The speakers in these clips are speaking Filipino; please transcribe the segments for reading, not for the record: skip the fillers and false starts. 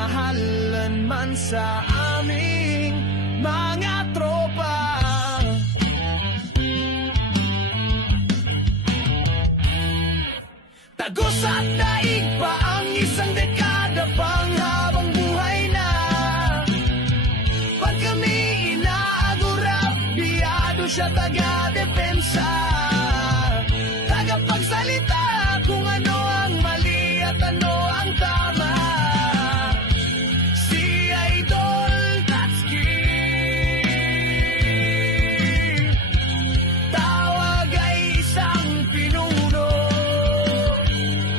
mahalan man sa aming mga tropa. Tagos at daig pa ang isang dekada pang habang buhay na. Pag kami inaagura, biyado siya taga-depensa, tagapagsalita kung ano ang mali at ano ang tama. Si Idol Tatsuki, tawag ay isang pinuno,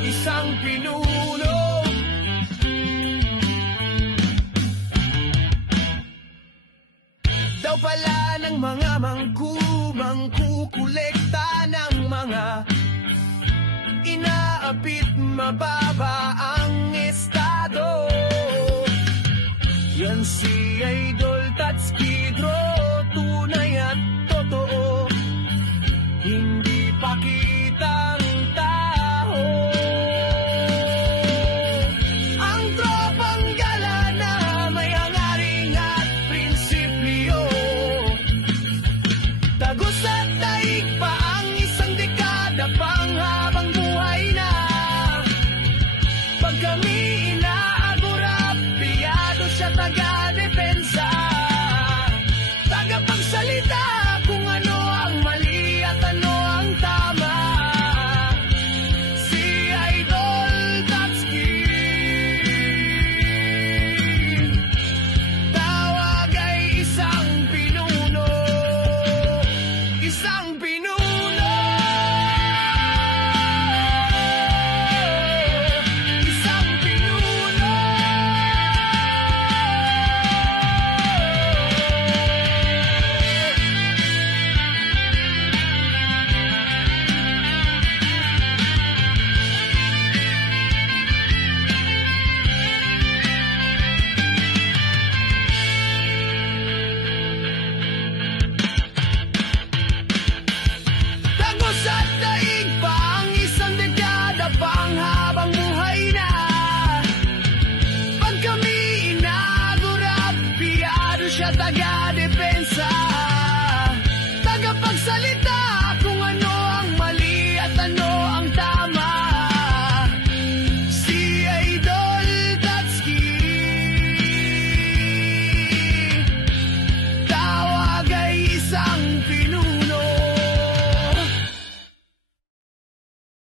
isang pinuno. Daw pala ng mga mangkukolekta ng mga inaapit mababa ang estado. Yan si Idol Tatsuki, tunay at totoo, hindi pakitang tao. Ang tropang gala na may hangaring at prinsipyo, tagos at daig pa ang isang dekada pang